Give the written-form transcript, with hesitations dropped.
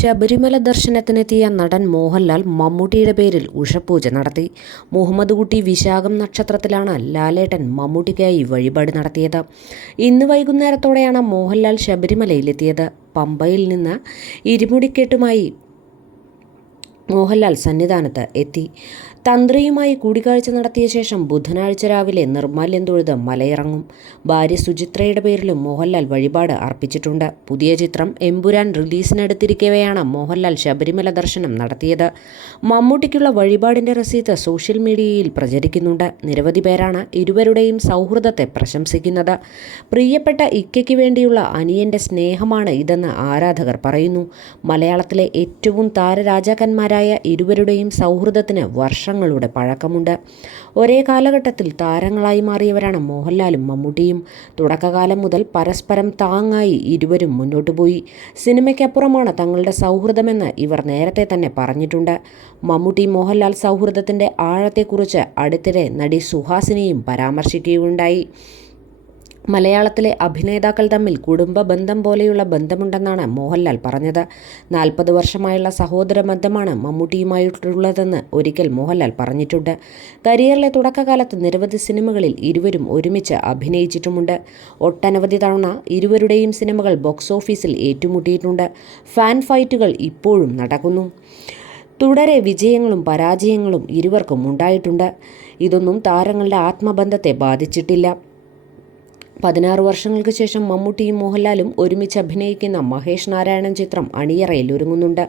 ശബരിമല ദർശനത്തിനെത്തിയ നടൻ മോഹൻലാൽ മമ്മൂട്ടിയുടെ പേരിൽ ഉഷപൂജ നടത്തി. മുഹമ്മദ് കുട്ടി വിശാഖം നക്ഷത്രത്തിലാണ് ലാലേട്ടൻ മമ്മൂട്ടിക്കായി വഴിപാട് നടത്തിയത്. ഇന്ന് വൈകുന്നേരത്തോടെയാണ് മോഹൻലാൽ ശബരിമലയിലെത്തിയത്. പമ്പയിൽ നിന്ന് ഇരുമുടിക്കെട്ടുമായി മോഹൻലാൽ സന്നിധാനത്ത് എത്തി. തന്ത്രിയുമായി കൂടിക്കാഴ്ച നടത്തിയ ശേഷം ബുധനാഴ്ച രാവിലെ നിർമ്മാല്യം തൊഴുത് മലയിറങ്ങും. ഭാര്യ സുചിത്രയുടെ പേരിലും മോഹൻലാൽ വഴിപാട് അർപ്പിച്ചിട്ടുണ്ട്. പുതിയ ചിത്രം എമ്പുരാൻ റിലീസിനടുത്തിരിക്കവെയാണ് മോഹൻലാൽ ശബരിമല ദർശനം നടത്തിയത്. മമ്മൂട്ടിക്കുള്ള വഴിപാടിൻ്റെ രസീത് സോഷ്യൽ മീഡിയയിൽ പ്രചരിക്കുന്നുണ്ട്. നിരവധി പേരാണ് ഇരുവരുടെയും സൗഹൃദത്തെ പ്രശംസിക്കുന്നത്. പ്രിയപ്പെട്ട ഇക്കയ്ക്ക് വേണ്ടിയുള്ള അനിയൻ്റെ സ്നേഹമാണ് ഇതെന്ന് ആരാധകർ പറയുന്നു. മലയാളത്തിലെ ഏറ്റവും താരരാജാക്കന്മാരായ ഇരുവരുടെയും സൗഹൃദത്തിന് വർഷങ്ങളുടെ പഴക്കമുണ്ട്. ഒരേ കാലഘട്ടത്തിൽ താരങ്ങളായി മാറിയവരാണ് മോഹൻലാലും മമ്മൂട്ടിയും. തുടക്കകാലം മുതൽ പരസ്പരം താങ്ങായി ഇരുവരും മുന്നോട്ടു പോയി. സിനിമയ്ക്കപ്പുറമാണ് തങ്ങളുടെ സൗഹൃദമെന്ന് ഇവർ നേരത്തെ തന്നെ പറഞ്ഞിട്ടുണ്ട്. മമ്മൂട്ടി മോഹൻലാൽ സൗഹൃദത്തിൻ്റെ ആഴത്തെക്കുറിച്ച് അടുത്തിടെ നടി സുഹാസിനിയും പരാമർശിക്കുകയുണ്ടായി. മലയാളത്തിലെ അഭിനേതാക്കൾ തമ്മിൽ കുടുംബ ബന്ധം പോലെയുള്ള ബന്ധമുണ്ടെന്നാണ് മോഹൻലാൽ പറഞ്ഞത്. 40 വർഷമായുള്ള സഹോദര ബന്ധമാണ് മമ്മൂട്ടിയുമായിട്ടുള്ളതെന്ന് ഒരിക്കൽ മോഹൻലാൽ പറഞ്ഞിട്ടുണ്ട്. കരിയറിലെ തുടക്കകാലത്ത് നിരവധി സിനിമകളിൽ ഇരുവരും ഒരുമിച്ച് അഭിനയിച്ചിട്ടുമുണ്ട്. ഒട്ടനവധി തവണ ഇരുവരുടെയും സിനിമകൾ ബോക്സ് ഓഫീസിൽ ഏറ്റുമുട്ടിയിട്ടുണ്ട്. ഫാൻ ഫൈറ്റുകൾ ഇപ്പോഴും നടക്കുന്നു. തുടരെ വിജയങ്ങളും പരാജയങ്ങളും ഇരുവർക്കും ഉണ്ടായിട്ടുണ്ട്. ഇതൊന്നും താരങ്ങളുടെ ആത്മബന്ധത്തെ ബാധിച്ചിട്ടില്ല. 16 വർഷങ്ങൾക്ക് ശേഷം മമ്മൂട്ടിയും മോഹൻലാലും ഒരുമിച്ച് അഭിനയിക്കുന്ന മഹേഷ് നാരായണൻ ചിത്രം അണിയറയിൽ ഒരുങ്ങുന്നുണ്ട്.